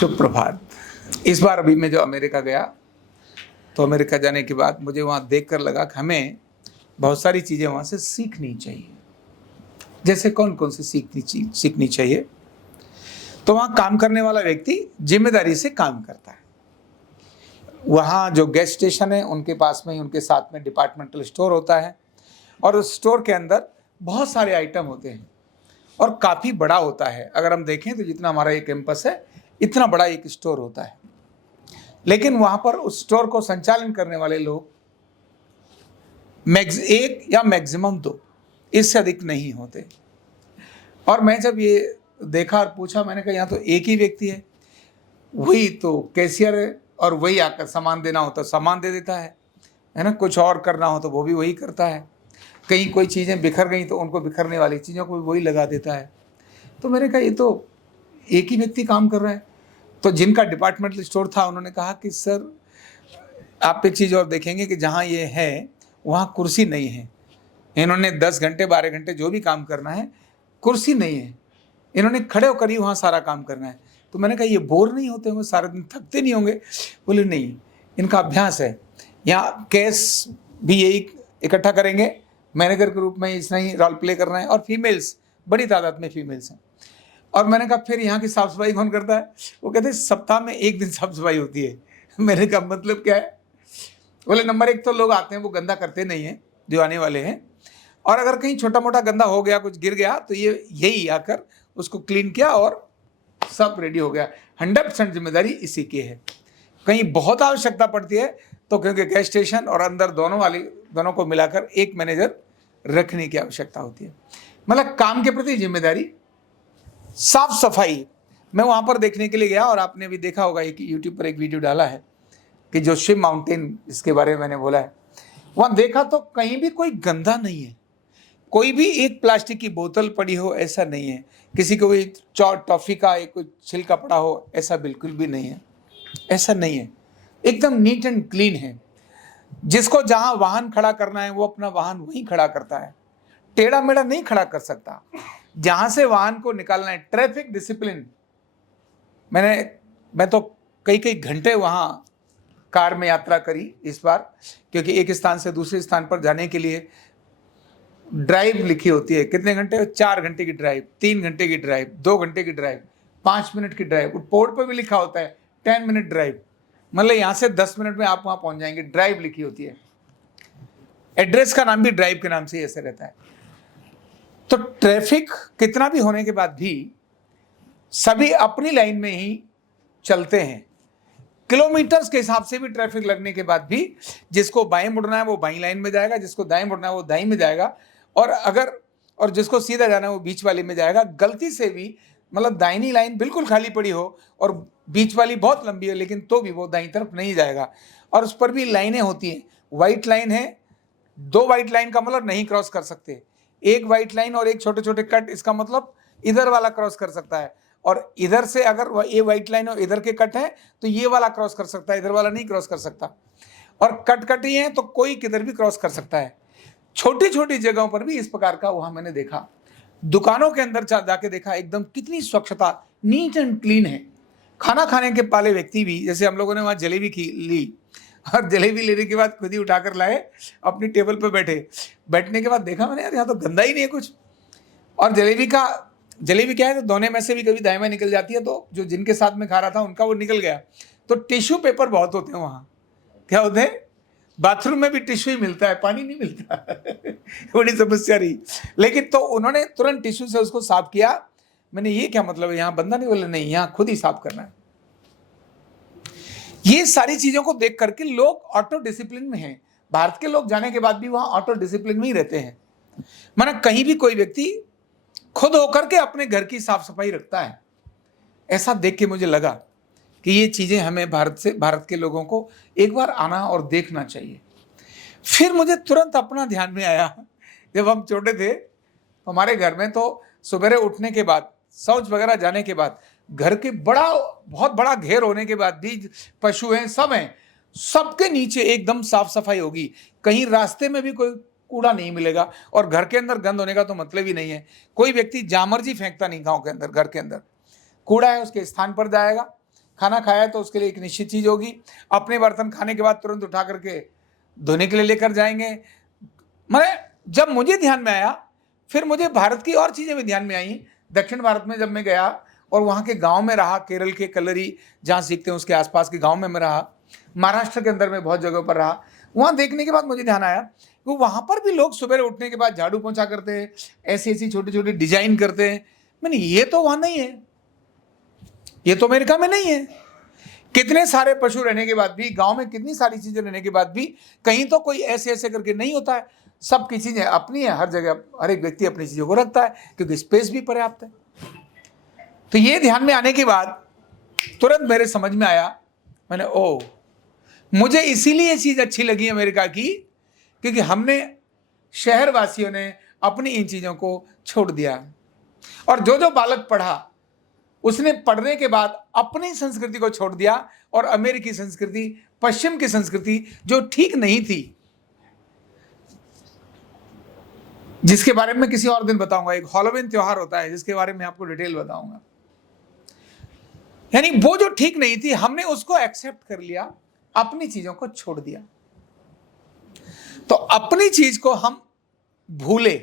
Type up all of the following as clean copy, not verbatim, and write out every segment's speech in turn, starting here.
शुभ प्रभात। इस बार अभी मैं जो अमेरिका गया, तो अमेरिका जाने के बाद मुझे वहाँ देखकर लगा कि हमें बहुत सारी चीज़ें वहाँ से सीखनी चाहिए। जैसे कौन कौन सी सीखनी चाहिए? तो वहाँ काम करने वाला व्यक्ति जिम्मेदारी से काम करता है। वहाँ जो गैस स्टेशन है उनके पास में ही उनके साथ में डिपार्टमेंटल स्टोर होता है, और उस स्टोर के अंदर बहुत सारे आइटम होते हैं और काफ़ी बड़ा होता है। अगर हम देखें तो जितना हमारा ये कैंपस है, इतना बड़ा एक स्टोर होता है। लेकिन वहाँ पर उस स्टोर को संचालन करने वाले लोग एक या मैक्सिमम दो, इससे अधिक नहीं होते। और मैं जब ये देखा और पूछा, मैंने कहा यहाँ तो एक ही व्यक्ति है, वही तो कैशियर है, और वही आकर सामान देना हो तो सामान दे देता है ना, कुछ और करना हो तो वो भी वही करता है। कहीं कोई चीज़ें बिखर गई तो उनको बिखरने वाली चीज़ों को भी वही लगा देता है। तो मैंने कहा ये तो एक ही व्यक्ति काम कर रहा है। तो जिनका डिपार्टमेंटल स्टोर था उन्होंने कहा कि सर, आप एक चीज़ और देखेंगे कि जहाँ ये है वहाँ कुर्सी नहीं है। इन्होंने 10 घंटे 12 घंटे जो भी काम करना है, कुर्सी नहीं है, इन्होंने खड़े होकर ही वहाँ सारा काम करना है। तो मैंने कहा ये बोर नहीं होते होंगे, सारे दिन थकते नहीं होंगे? बोले नहीं, इनका अभ्यास है। यहाँ कैश भी यही इकट्ठा करेंगे, मैनेजर के रूप में इसने ही रोल प्ले करना है, और फीमेल्स, बड़ी तादाद में फीमेल्स हैं। और मैंने कहा फिर यहाँ की साफ़ सफाई कौन करता है? वो कहते हैं सप्ताह में एक दिन साफ़ सफाई होती है। मैंने कहा मतलब क्या है? बोले नंबर एक तो लोग आते हैं वो गंदा करते नहीं हैं जो आने वाले हैं, और अगर कहीं छोटा मोटा गंदा हो गया, कुछ गिर गया, तो ये यही आकर उसको क्लीन किया और सब रेडी हो गया। 100% जिम्मेदारी इसी की है। कहीं बहुत आवश्यकता पड़ती है तो क्योंकि गैस स्टेशन और अंदर दोनों को मिलाकर एक मैनेजर रखने की आवश्यकता होती है। मतलब काम के प्रति जिम्मेदारी, साफ सफाई। मैं वहाँ पर देखने के लिए गया, और आपने भी देखा होगा एक यूट्यूब पर एक वीडियो डाला है कि जो शिव माउंटेन, इसके बारे में मैंने बोला है, वहाँ देखा तो कहीं भी कोई गंदा नहीं है, कोई भी एक प्लास्टिक की बोतल पड़ी हो ऐसा नहीं है, किसी को कोई टॉफ़ी का एक कोई छिलका पड़ा हो ऐसा बिल्कुल भी नहीं है। ऐसा नहीं है, एकदम नीट एंड क्लीन है। जिसको जहाँ वाहन खड़ा करना है वो अपना वाहन वहीं खड़ा करता है, टेढ़ा मेढ़ा नहीं खड़ा कर सकता। जहाँ से वाहन को निकालना है, ट्रैफिक डिसिप्लिन। मैं तो कई घंटे वहाँ कार में यात्रा करी इस बार, क्योंकि एक स्थान से दूसरे स्थान पर जाने के लिए ड्राइव लिखी होती है। कितने घंटे? 4 घंटे की ड्राइव, 3 घंटे की ड्राइव, 2 घंटे की ड्राइव, 5 मिनट की ड्राइव। बोर्ड पर भी लिखा होता है 10 मिनट ड्राइव, मतलब यहाँ से 10 मिनट में आप वहाँ पहुँच जाएंगे। ड्राइव लिखी होती है, एड्रेस का नाम भी ड्राइव के नाम से ही ऐसे रहता है। तो ट्रैफिक कितना भी होने के बाद भी सभी अपनी लाइन में ही चलते हैं। किलोमीटर्स के हिसाब से भी ट्रैफिक लगने के बाद भी जिसको बाएं मुड़ना है वो बाईं लाइन में जाएगा, जिसको दाएं मुड़ना है वो दाईं में जाएगा, और जिसको सीधा जाना है वो बीच वाली में जाएगा। गलती से भी मतलब दाहिनी लाइन बिल्कुल खाली पड़ी हो और बीच वाली बहुत लंबी है, लेकिन तो भी वो दाईं तरफ नहीं जाएगा। और उस पर भी लाइनें होती हैं। वाइट लाइन है, 2 वाइट लाइन का मतलब नहीं क्रॉस कर सकते। एक वाइट लाइन और एक छोटे छोटे कट, इसका मतलब इधर वाला क्रॉस कर सकता है, और इधर से अगर ये वाइट लाइन और इधर के कट है तो ये वाला क्रॉस कर सकता है, इधर वाला नहीं क्रॉस कर सकता। और कट ही है तो कोई किधर भी क्रॉस कर सकता है। छोटी छोटी जगहों पर भी इस प्रकार का वहां मैंने देखा। दुकानों के अंदर जाके देखा, एकदम कितनी स्वच्छता, नीट एंड क्लीन है। खाना खाने के वाले व्यक्ति भी, जैसे हम लोगों ने वहाँ जलेबी ली, और जलेबी लेने के बाद खुद ही उठाकर लाए, अपनी टेबल पर बैठने के बाद देखा मैंने, यार यहाँ तो गंदा ही नहीं है कुछ। और जलेबी क्या है, तो दोने में से भी कभी दाएं में निकल जाती है, तो जो जिनके साथ में खा रहा था उनका वो निकल गया। तो टिश्यू पेपर बहुत होते हैं वहाँ। क्या होते हैं? बाथरूम में भी टिश्यू ही मिलता है, पानी नहीं मिलता। बड़ी समस्या रही। लेकिन तो उन्होंने तुरंत टिश्यू से उसको साफ किया। मैंने ये क्या मतलब है, यहाँ बंदा नहीं? बोले नहीं, यहाँ खुद ही साफ करना है। ये सारी चीजों को देख करके लोग ऑटो डिसिप्लिन में हैं। भारत के लोग जाने के बाद भी वहाँ ऑटो डिसिप्लिन में ही रहते हैं। माना कहीं भी कोई व्यक्ति खुद होकर के अपने घर की साफ सफाई रखता है। ऐसा देख के मुझे लगा कि ये चीज़ें हमें भारत के लोगों को एक बार आना और देखना चाहिए। फिर मुझे तुरंत अपना ध्यान में आया, जब हम छोटे थे हमारे घर में तो सुबह उठने के बाद, शौच वगैरह जाने के बाद, घर के बहुत बड़ा घेर होने के बाद भी पशु हैं, सब हैं, सबके नीचे एकदम साफ सफाई होगी। कहीं रास्ते में भी कोई कूड़ा नहीं मिलेगा, और घर के अंदर गंद होने का तो मतलब ही नहीं है। कोई व्यक्ति जामर्जी फेंकता नहीं गांव के अंदर। घर के अंदर कूड़ा है उसके स्थान पर जाएगा, खाना खाया तो उसके लिए एक निश्चित चीज होगी, अपने बर्तन खाने के बाद तुरंत उठा करके धोने के लिए लेकर जाएंगे। मैं जब मुझे ध्यान में आया, फिर मुझे भारत की और चीजें भी ध्यान में आई। दक्षिण भारत में जब मैं गया और वहाँ के गांव में रहा, केरल के कलरी जहाँ सीखते हैं उसके आसपास के गांव में मैं रहा, महाराष्ट्र के अंदर में बहुत जगहों पर रहा, वहाँ देखने के बाद मुझे ध्यान आया कि वहाँ पर भी लोग सुबह उठने के बाद झाड़ू पोंछा करते हैं, ऐसी ऐसी छोटी छोटी डिजाइन करते हैं। मैंने ये तो वहाँ नहीं है, ये तो अमेरिका में नहीं है। कितने सारे पशु रहने के बाद भी, गांव में कितनी सारी चीजें रहने के बाद भी कहीं तो कोई ऐसे ऐसे करके नहीं होता है। सबकी चीजें अपनी है, हर जगह हर एक व्यक्ति अपनी चीजों को रखता है क्योंकि स्पेस भी पर्याप्त है। तो ये ध्यान में आने के बाद तुरंत मेरे समझ में आया, मैंने मुझे इसीलिए ये चीज अच्छी लगी अमेरिका की, क्योंकि हमने शहरवासियों ने अपनी इन चीजों को छोड़ दिया। और जो जो बालक पढ़ा उसने पढ़ने के बाद अपनी संस्कृति को छोड़ दिया और अमेरिकी संस्कृति, पश्चिम की संस्कृति जो ठीक नहीं थी, जिसके बारे में किसी और दिन बताऊंगा। एक हैलोवीन त्योहार होता है जिसके बारे में आपको डिटेल बताऊंगा। यानी वो जो ठीक नहीं थी हमने उसको एक्सेप्ट कर लिया, अपनी चीजों को छोड़ दिया। तो अपनी चीज को हम भूले,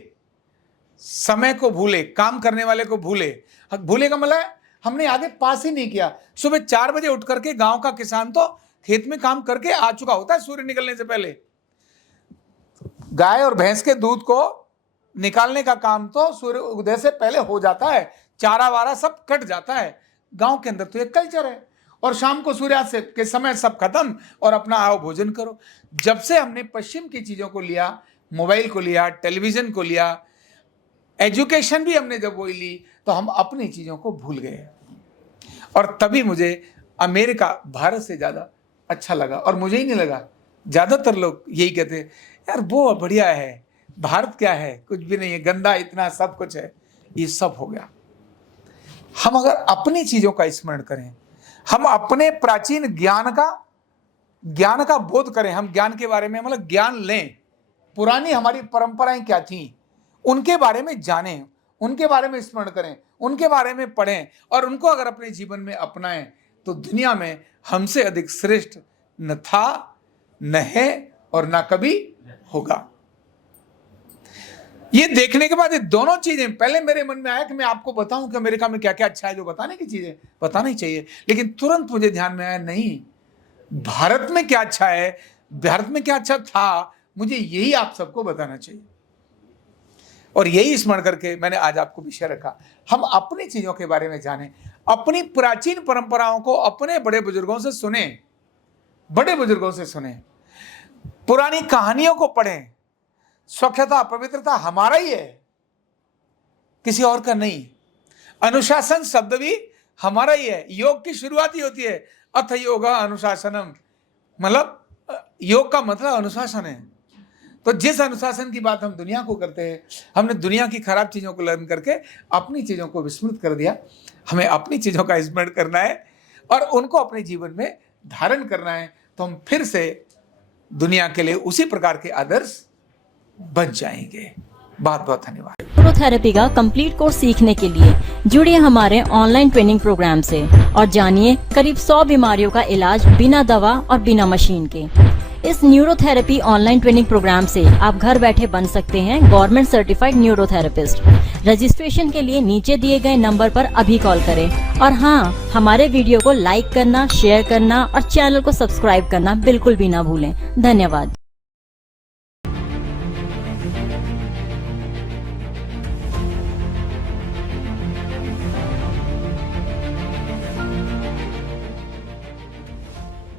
समय को भूले, काम करने वाले को भूले। भूले का मतलब हमने आगे पास ही नहीं किया। सुबह 4 बजे उठ करके गांव का किसान तो खेत में काम करके आ चुका होता है सूर्य निकलने से पहले। गाय और भैंस के दूध को निकालने का काम तो सूर्य उदय से पहले हो जाता है, चारा वारा सब कट जाता है। गांव के अंदर तो एक कल्चर है। और शाम को सूर्यास्त के समय सब खत्म और अपना आओ भोजन करो। जब से हमने पश्चिम की चीजों को लिया, मोबाइल को लिया, टेलीविजन को लिया, एजुकेशन भी हमने जब वही ली, तो हम अपनी चीजों को भूल गए। और तभी मुझे अमेरिका भारत से ज्यादा अच्छा लगा। और मुझे ही नहीं लगा, ज्यादातर लोग यही कहते यार वो बढ़िया है, भारत क्या है, कुछ भी नहीं है, गंदा इतना सब कुछ है। ये सब हो गया। हम अगर अपनी चीजों का स्मरण करें, हम अपने प्राचीन ज्ञान का बोध करें, हम ज्ञान के बारे में मतलब ज्ञान लें, पुरानी हमारी परंपराएं क्या थी उनके बारे में जानें, उनके बारे में स्मरण करें, उनके बारे में पढ़ें और उनको अगर अपने जीवन में अपनाएं, तो दुनिया में हमसे अधिक श्रेष्ठ न था, न है और न कभी होगा। ये देखने के बाद ये दोनों चीजें पहले मेरे मन में आया कि मैं आपको बताऊं कि अमेरिका में क्या क्या अच्छा है, जो बताने की चीजें बतानी चाहिए। लेकिन तुरंत मुझे ध्यान में आया, नहीं, भारत में क्या अच्छा है, भारत में क्या अच्छा था, मुझे यही आप सबको बताना चाहिए। और यही स्मरण करके मैंने आज आपको विषय रखा। हम अपनी चीजों के बारे में जानें, अपनी प्राचीन परंपराओं को अपने बड़े बुजुर्गों से सुने, बड़े बुजुर्गों से सुने, पुरानी कहानियों को पढ़ें। स्वच्छता पवित्रता हमारा ही है, किसी और का नहीं। अनुशासन शब्द भी हमारा ही है। योग की शुरुआत ही होती है अथ योगा अनुशासनम, मतलब योग का मतलब अनुशासन है। तो जिस अनुशासन की बात हम दुनिया को करते हैं, हमने दुनिया की खराब चीजों को लर्न करके अपनी चीजों को विस्मृत कर दिया। हमें अपनी चीजों का स्मरण करना है और उनको अपने जीवन में धारण करना है, तो हम फिर से दुनिया के लिए उसी प्रकार के आदर्श बन जाएंगे। बहुत बहुत धन्यवाद। न्यूरोथेरेपी का कंप्लीट कोर्स सीखने के लिए जुड़िए हमारे ऑनलाइन ट्रेनिंग प्रोग्राम से और जानिए करीब 100 बीमारियों का इलाज बिना दवा और बिना मशीन के। इस न्यूरोथेरेपी ऑनलाइन ट्रेनिंग प्रोग्राम से आप घर बैठे बन सकते हैं गवर्नमेंट सर्टिफाइड न्यूरोथेरेपिस्ट। रजिस्ट्रेशन के लिए नीचे दिए गए नंबर पर अभी कॉल करें। और हाँ, हमारे वीडियो को लाइक करना, शेयर करना और चैनल को सब्सक्राइब करना बिल्कुल भी ना भूलें। धन्यवाद।